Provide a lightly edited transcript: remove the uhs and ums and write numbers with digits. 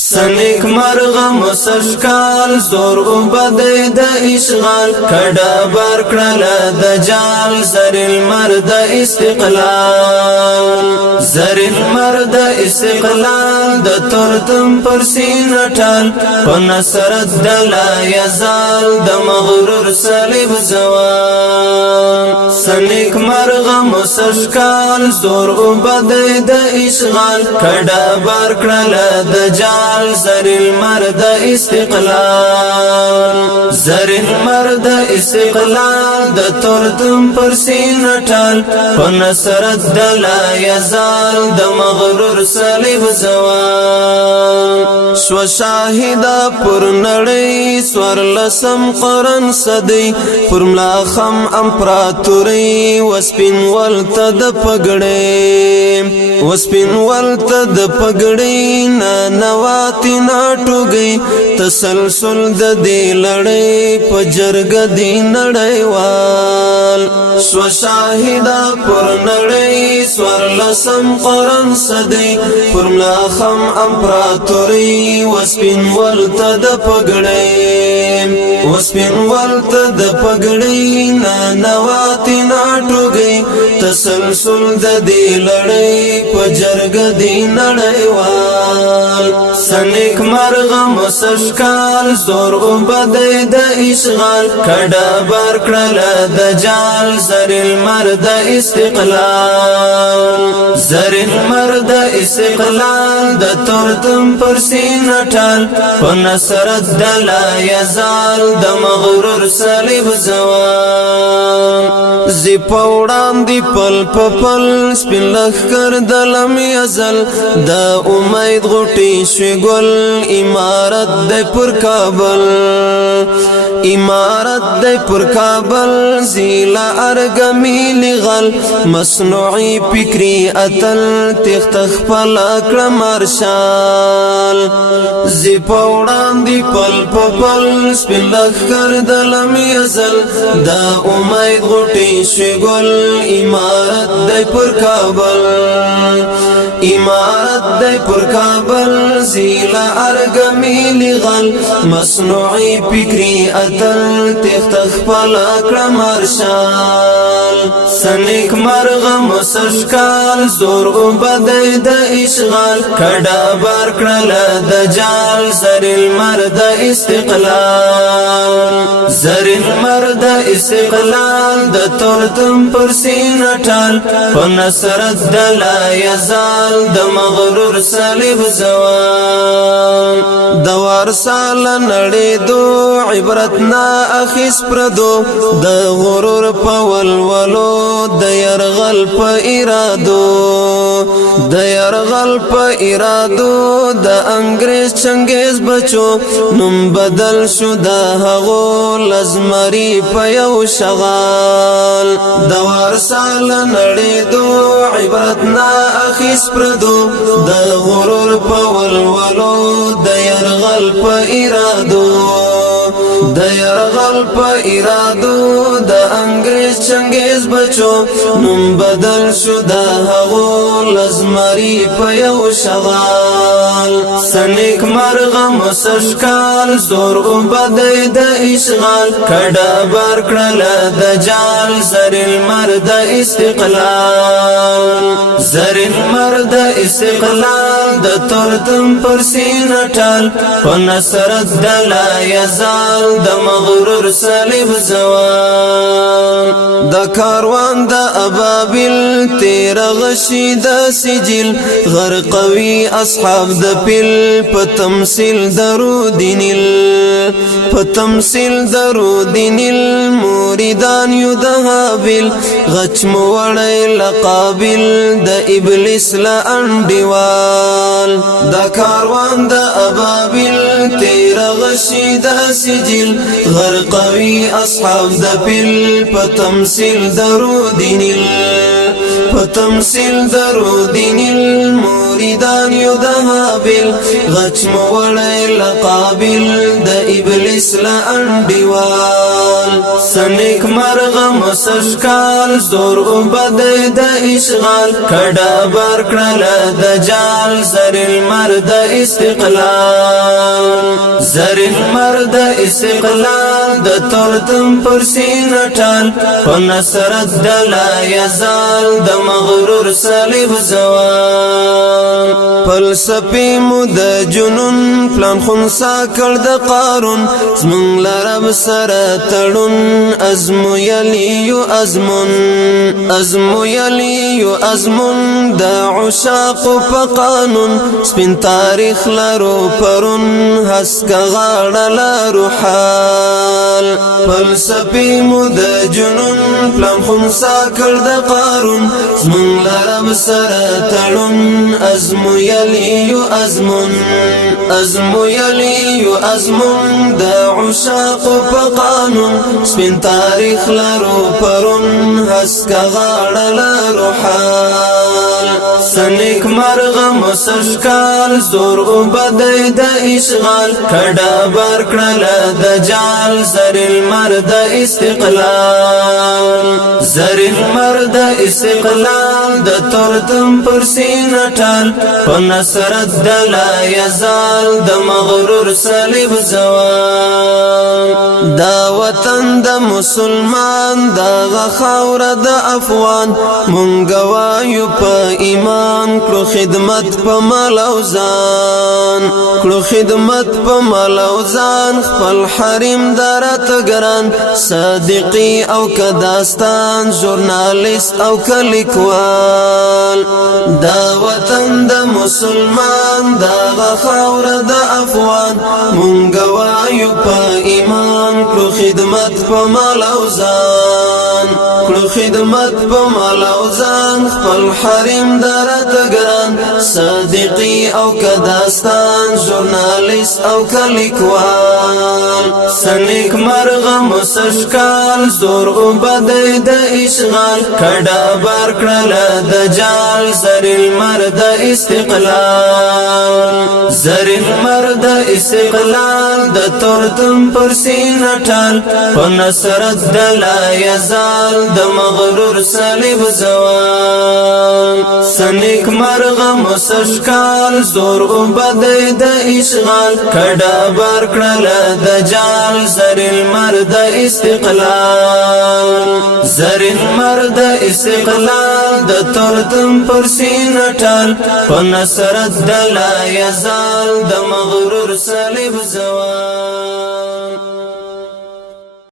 سنک مرغ مسشکال زور عبدی د اشغال کڑا برکڑل دجال زر المرد استقلال زر المرد استقلال د ترتم پرسین ٹال پنصرت دلا یزال د مغرور صلیب زوال سنک مرغ مسشکال زور عبدی د اشغال کڑا برکڑل دجال زر المرد استقلال زر المرد استقلال د ترتم پرسین ٹال پنصرت دلا یزال د مغرور صلیب زوال شو شاہدہ پر نڑی سور لسم قرن صدی پر ملاخم امپراتوری وسپین والتد پگڑی وسپین والتد پگڑی نواتي ناټو گئی تسلسل د دې لړۍ په جرګ دی نړیوال سو شاهدا پر نړۍ سور لسم قرن صدی پر ملاخم امپراتوری وسپین ولته د پګړۍ وسپین ولته د پګړۍ نواتي ناټو گئی تسلسل د دې لړۍ په جرګ دی نړیوال سنک مرغ مسشکال زور عبدی د اشغال کڑا برکڑل دجال زر المرد استقلال زر المرد استقلال د ترتم پرسین ٹال پنصرت دلا یزال د مغرور صلیب زوال زی پوڑان دی پل پپل سپین لخکر دلم یزل دا امید غٹی شوی گل امارت دی پر کابل امارت دی پر کابل زیلا ارگمی لغل مصنوعی پکری اتل تختخ پلاکڑ مرشال زی پوڑان دی پل پپل سپین لخکر دلم یزل دا امید غٹی شوی گل امارت دی پر کابل امارت دی پر کابل زیلا ارگمی لغل مصنوعی پکری اتل تختخ پلاکڑ مرشال سنک مرغ مسشکال زور عبدی د اشغال کڑا برکڑل دجال زر المرد استقلال زر المرد استقلال د ترتم پرسین ٹال پنصرت دلا یزال د مغرور صلیب زوال دوار سال نڑی دو عبرتنا اخیس پردو د غرور پول ولو د یرغل پا ارادو د یرغل پا ارادو د انگریز چنگیز بچو نم بدل شو د هغو لزمری پا یو شغال دوار سال نڑی دو عبرتنا اخیس پردو د غرور پول ولو د یرغل پا ارادو د یرغل پا ارادو د انگریز چنگیز بچو نم بدل شو د هغو لزمری پا یو شغال سنک مرغ مسشکال زور عبدی د اشغال کڑا برکڑل دجال زر المرد استقلال زر المرد استقلال د ترتم پرسین ٹال پنصرت دلا یزال د مغرور صلیب زوال د کاروان د ابابل تیر غشی د سجل غرقوی اصحاب د پل په تمثيل درو دینل په تمثيل درو دینل موریدان یو د هابل غچ موړی لقابل د ابلیس لا انډیوال د کاروان د ابابل تیر غشی د سجل غرقوی اصحاب د پل په تمثيل درو دینل په تمثيل درو دینل موریدان یو د هابل غچ موړی لقابل د ابلیس لا انډیوال سنیک مرغ مسشکال زور عبدی د اشغال کډا برکړل د جال زرین مرد استقلال زرین مرد استقلال د تورتم پر سینه ټال په نصرت د لا یزال د مغرور صلیب زوال فلسفی مود جنون پلان خونسا کړ د قارون زمون لرب سره تړون ازمو یلیو ازمون د عشاق په قانون سپین تاریخ لرو پرون حسک غاړه لرو حال فلسفی مود جنون پلان خونسا کړ د قارون زمون لرب سره تړون ازمو یلیو ازمون د عشاق په قانون سپین تاریخ لرو پرون حسک غاړه لرو حال سنیک مرغ مسشکال زور عبدی د اشغال کډا برکړل د جال زرین مرد استقلال د تورتم پر سینه ټال په نصرت د لا یزال د مغرور صلیب زوال دا وطن د مسلمان دا خاور د افغان مونږ وایو په ایمان کړو خدمت په مال او ځان خپل حریم درت ګران صادقی او کداستان ژورنالیست او کلیکوال دا وطن د مسلمان دا خاور د افغان مونږ وایو په ایمان کړو خدمت په مال او ځان خپل حریم درت ګران صادقی او کداستان ژورنالیست او کلیکوال سنیک مرغ مسشکال زور عبدی د اشغال کډا برکړل د جال زرین مرد استقلال د تورتم پر سینه ټال په نصرت د لا یزال د مغرور صلیب زوال سنیک مرغ مسشکال زور عبدی د اشغال کډا برکړل د جال زرین مرد استقلال د تورتم پر سینه ټال په نصرت د لا یزال د مغرور صلیب زوال